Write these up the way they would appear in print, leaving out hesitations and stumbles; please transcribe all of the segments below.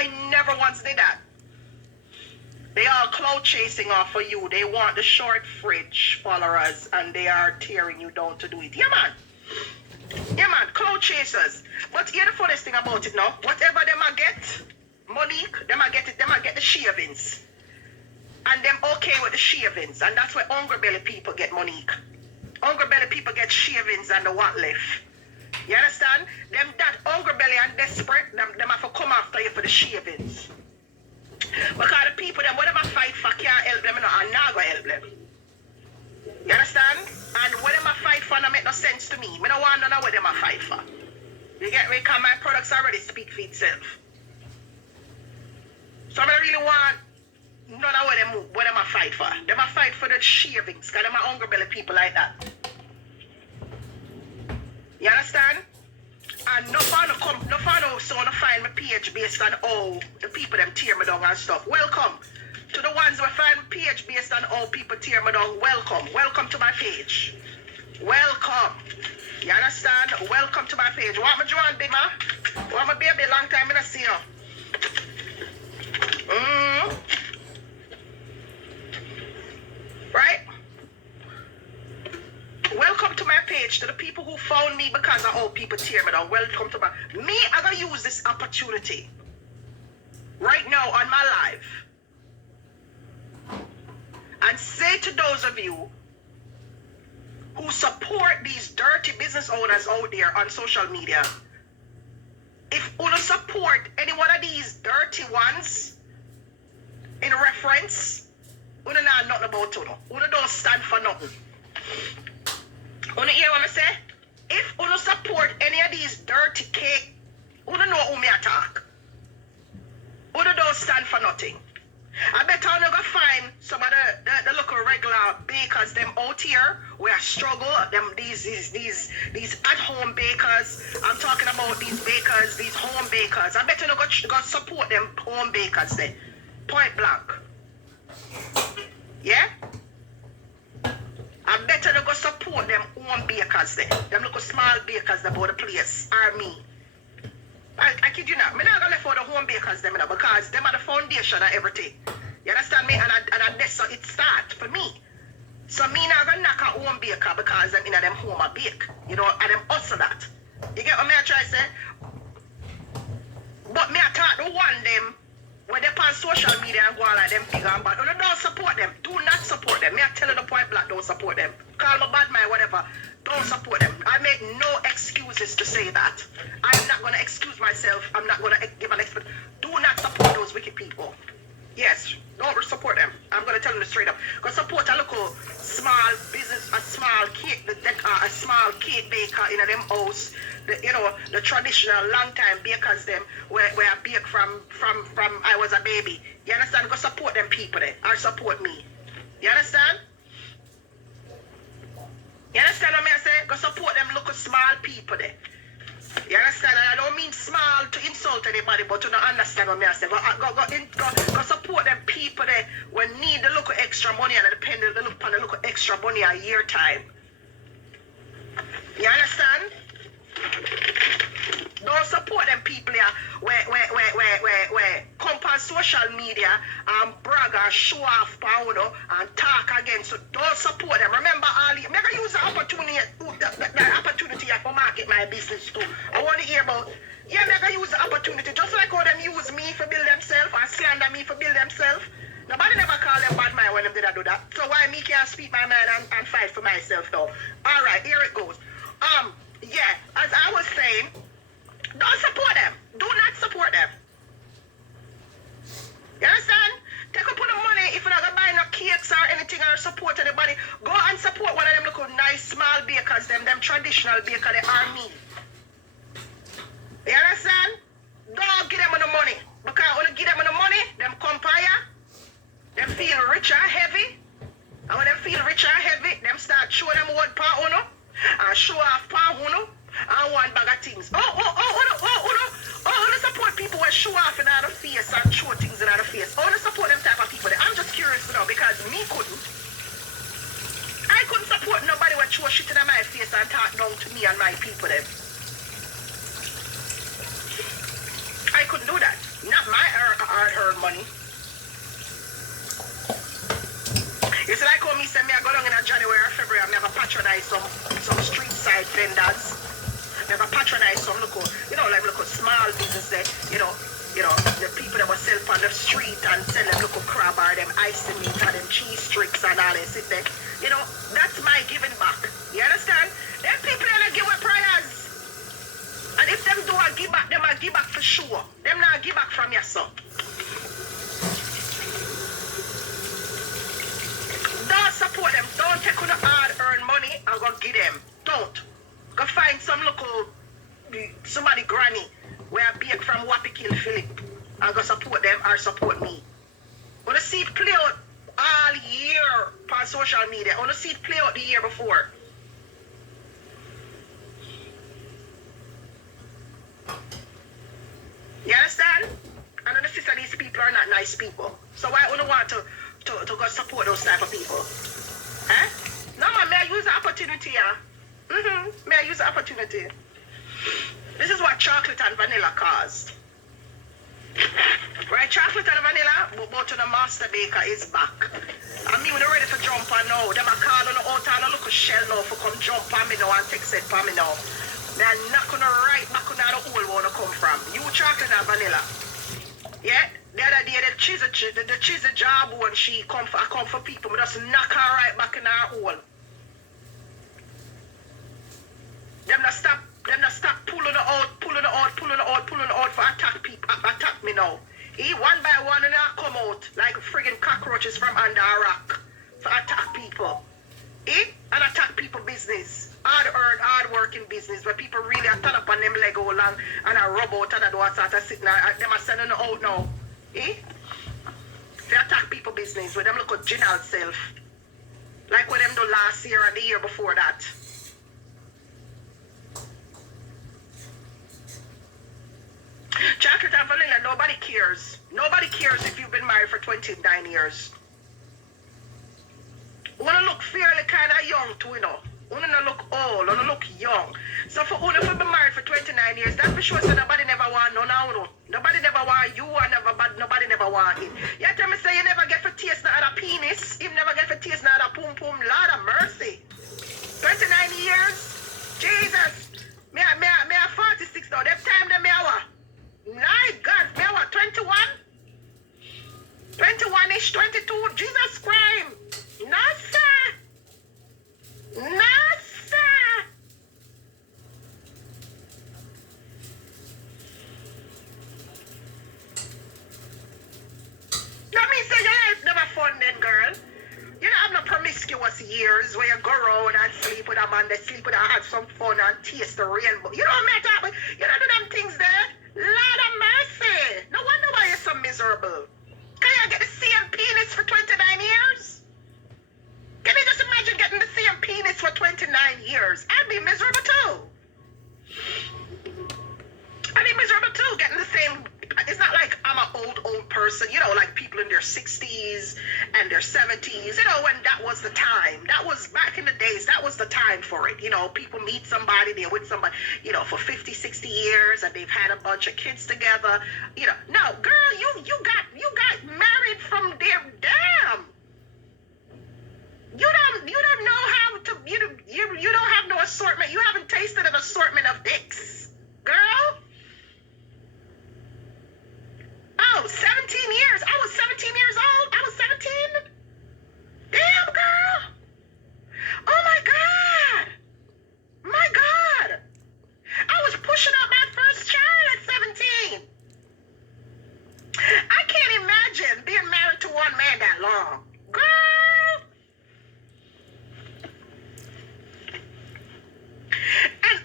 I never once did that. They are cloud chasing off for you. They want the short fridge followers and they are tearing you down to do it. Yeah, man. Yeah, man. Cloud chasers. But here's the funniest thing about it now. Whatever them I get, Monique, them I get the shavings. And them okay with the shavings. And that's where hungry belly people get, Monique. Hungry belly people get shavings and the what left. You understand? Them that hungry belly and desperate, them have to come after you for the shavings. Because the people them whatever fight for can't help them, and not gonna help them. You understand? And whatever I fight for don't make no sense to me. I don't want to know what them I fight for. You get me? Because my products already speak for itself. So I don't really want none of what them I fight for. Them I fight for the shavings, because them are hungry belly people like that. You understand? And no fun so to find my page based on all the people them tear me down and stuff. Welcome to the ones who find my page based on all people tear me down. Welcome to my page. Welcome. You understand? Welcome to my page. Want me join, big man? Want me baby? Long time I don't see you. Right? Welcome to my page, to the people who found me because of all people tear me down. Welcome to me. I'm going to use this opportunity right now on my live and say to those of you who support these dirty business owners out there on social media, if you support any one of these dirty ones in reference, you know nothing about you. You don't stand for nothing. You hear what I say? If you support any of these dirty cake, you don't know who me attack. You don't stand for nothing. I bet I'm going to find some of the local regular bakers them out here where I struggle. Them these at-home bakers. I'm talking about these bakers, these home bakers. I bet you're going to support them home bakers there. Point blank. Yeah? I better to go support them home bakers there. Them little small bakers about the place are me. I kid you not. I'm not going to let for the home bakers them because them are the foundation of everything. You understand me? And that's how it starts for me. So me not going to knock a home baker because them in them home a bake. You know, and them hustle that. You get what me I try to say? But me I thought the one them when they're on social media and go on like them big and bad, don't support them. Do not support them. Me I tell you the point blank, don't support them. Call me bad man, whatever. Don't support them. I make no excuses to say that. I'm not going to excuse myself. I'm not going to give an explanation. Do not support those wicked people. Yes, don't support them. I'm going to tell them straight up. Because support a local small business, a small cake baker in them house. The traditional long time bakers them where I bake from I was a baby. You understand? Go support them people there. Or support me. You understand? You understand what I say? Go support them local small people there. You understand? And I don't mean small to insult anybody, but you don't understand what I say. Go support them people there when need the little extra money and depend on the little extra money a year time. You understand? Don't support them people here where come on social media and brag and show off and talk again. So don't support them. Remember, Ali, I'm gonna use the opportunity for market my business too. I want to hear about I'm gonna use the opportunity just like how them use me for build themselves and slander me for build themselves. Nobody never call them bad man when them did I do that. So why me can't speak my mind and fight for myself though? Alright, here it goes. Yeah, as I was saying, don't support them. Do not support them. You understand? Take up on the money. If you're not going to buy no cakes or anything or support anybody, go and support one of them little nice small bakers, them traditional bakers, they are me. You understand? Don't give them the money. Because when you give them the money, them come fire, them feel rich and heavy. And when them feel rich and heavy, them start showing them what part uno. And show off power, and one bag of things. Support people who show off in the face and show things in the face. I want to support them type of people. I'm just curious to know because me couldn't. I couldn't support nobody who show shit in my face and talk down to me and my people them. I couldn't do that. Not my money. It's like how me say me I go down in a January or February, I never patronize some street side vendors. Never patronize some local, like local small business there, the people that will sell on the street and sell them local crab or them ice meat and them cheese tricks and all that sit there. That's my giving back. You understand? Them people that give away prayers. And if them do a give back, them a give back for sure. Them not give back from your son. Don't support them. Don't take on the hard earned money and go give them. Don't. Go find some local, somebody granny where I bake from Wapikill Philip and go support them or support me. I want to see it play out all year on social media. I want to see it play out the year before. You understand? And then the sister, these people are not nice people. So why would I want to go support those type of people? Huh? No man, may I use the opportunity, yeah? May I use the opportunity? This is what chocolate and vanilla caused. Right, chocolate and vanilla, but to the master baker is back. I mean, when they're ready to jump on now, them a call on the outta and a look shell now for come jump on me now and text it for me now. They're not gonna right back on the old one to come from. You chocolate and vanilla. Yeah? The other day, the cheese job when she come for people, but just knock her right back in her hole. Them not stop pulling her out for attack me now. One by one and I come out like friggin' cockroaches from under a rock for attack people. And attack people business. Hard working business where people really are turn up on them leg all long and I rub out and I do start to sit now. Them are sending her out now. They attack people business with them look at general self. Like what them do last year and the year before that. Chocolate and vanilla, nobody cares. Nobody cares if you've been married for 29 years. Wanna look fairly kind of young too, Wanna not look old, wanna look young. So for only if been married for 29 years, that for sure so nobody never want no. Nobody never want you or nobody never want it. You tell me say you never get for taste no other penis, you never get for taste no other pum pum, Lord of mercy. 29 years? Jesus. Me 46 now. Them time them me hour. My God, me hour 21? 21-ish, 22, Jesus Christ. No, sir. No, sir. That means that your life never fun then, girl. You don't have no promiscuous years where you go around and sleep with a man that sleep with and have some fun and taste the rainbow. You don't matter, but you don't do them things there. Lord of mercy. No wonder why you're so miserable. Can you get the same penis for 29 years? Can you just imagine getting the same penis for 29 years? I'd be miserable too. I'd be miserable too, getting the same. It's not like I'm an old person, like people in their 60s and their 70s, when that was the time. That was back in the days, that was the time for it. People meet somebody, they're with somebody, for 50, 60 years and they've had a bunch of kids together. No, girl, you got married from their damn. You don't know how to, you don't have no assortment. You haven't tasted an assortment of dicks. Girl. Oh, 17 years. I was 17 years old. I was 17. Damn, girl. Oh, my God. My God. I was pushing out my first child at 17. I can't imagine being married to one man that long. Girl.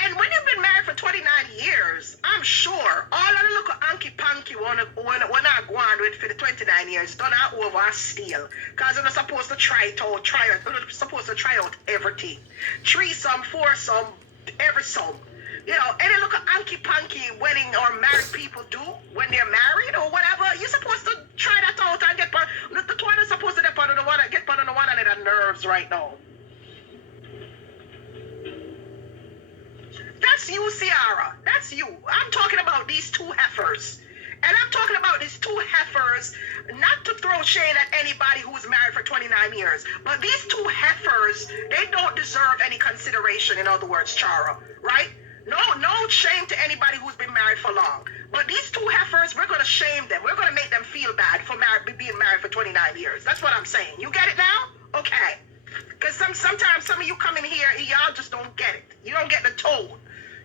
And when you've been married for 29 years, I'm sure all of the little hanky-panky when I go on with for the 29 years, don't have over a steal. Because you're not supposed to try it out, you're not supposed to try out everything. Threesome, foursome, every some. Any little hanky-panky wedding or married people do when they're married or whatever, you're supposed to try that out and get part. The two are supposed to get part of the one and it nerves right now. That's you, Ciara. That's you. I'm talking about these two heifers. And I'm talking about these two two heifers, not to throw shade at anybody who was married for 29 years, but these two heifers, they don't deserve any consideration, in other words, Chara, right? No shame to anybody who's been married for long. But these two heifers, we're going to shame them. We're going to make them feel bad for being married for 29 years. That's what I'm saying. You get it now? Okay. Because sometimes some of you come in here, y'all just don't get it. You don't get the tone.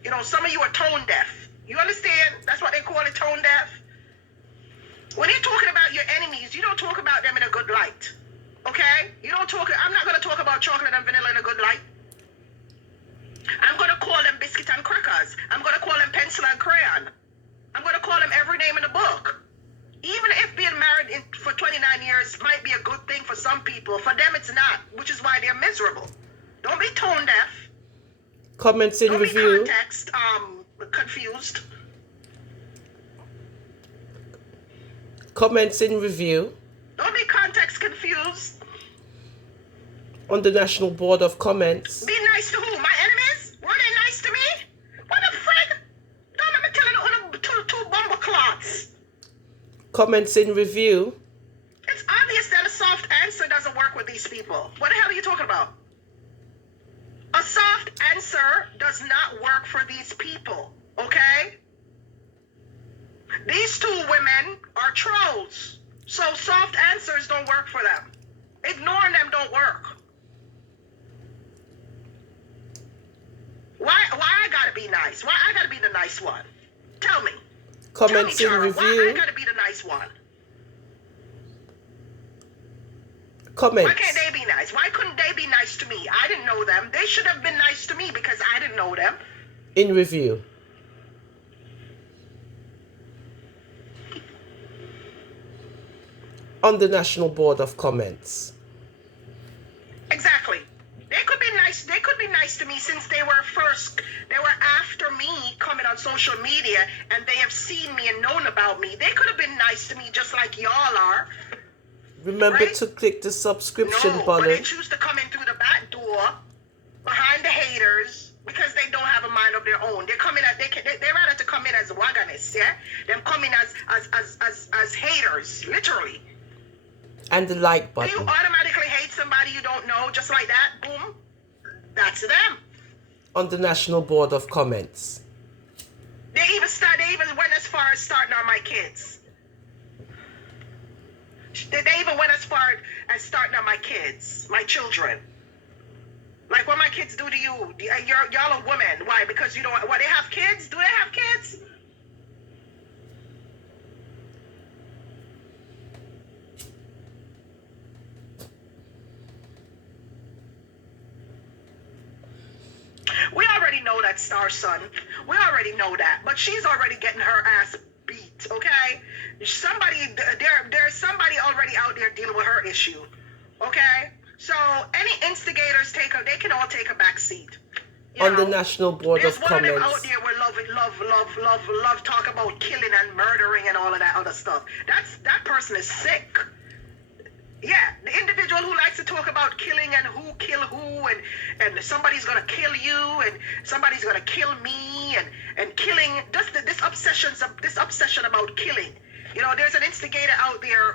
You know, some of you are tone deaf. You understand? That's what they call it, tone deaf. When you're talking about your enemies, you don't talk about them in a good light. Okay? I'm not going to talk about chocolate and vanilla in a good light. I'm going to call them biscuit and crackers. I'm going to call them pencil and crayon. I'm going to call them every name in the book. Even if being married for 29 years might be a good thing for some people, for them it's not, which is why they're miserable. Don't be tone deaf. Comments in review. Don't be context confused. Comments in review. Don't be context confused. On the National Board of Comments. Be nice to who? My enemies? Were they nice to me? What the frig? Don't let me tell you two bumble clots. Comments in review. It's obvious that a soft answer doesn't work with these people. What the hell are you talking about? A soft answer does not work for these people, okay? These two women are trolls, so soft answers don't work for them. Ignoring them don't work. Why I gotta be nice? Why I gotta be the nice one? Tell me. Comments in Chara, review. why I gotta be the nice one? Comments. Why can't they be nice? Why couldn't they be nice to me? I didn't know them. They should have been nice to me because I didn't know them. In review. On the National Board of Comments. Exactly. They could be nice. They could be nice to me since they were after me coming on social media, and they have seen me and known about me. They could have been nice to me just like y'all are. Remember right? to click the subscription No, button. but they choose to come in through the back door, behind the haters, because they don't have a mind of their own. They come in as they rather to come in as wagonists, yeah. Them come in as haters, literally. And the like Do you button. automatically hate somebody you don't know just like that? Boom. That's them. On the National Board of Comments. They even went as far as starting on my kids. They even went as far as starting on my kids, my children. Like what my kids do to you. Y'all a woman. Why? Because you don't. What, they have kids? Do they have kids? We already know that's our son. We already know that. But she's already getting her ass beat, okay? There's somebody already out there dealing with her issue, okay? So any instigators they can all take a back seat. On the National Board of There's one of them Comments. out there with love talk about killing and murdering and all of that other stuff. That person is sick. Yeah, the individual who likes to talk about killing and who kill who and somebody's gonna kill you and somebody's gonna kill me and killing, just this obsession about killing. You know, there's an instigator out there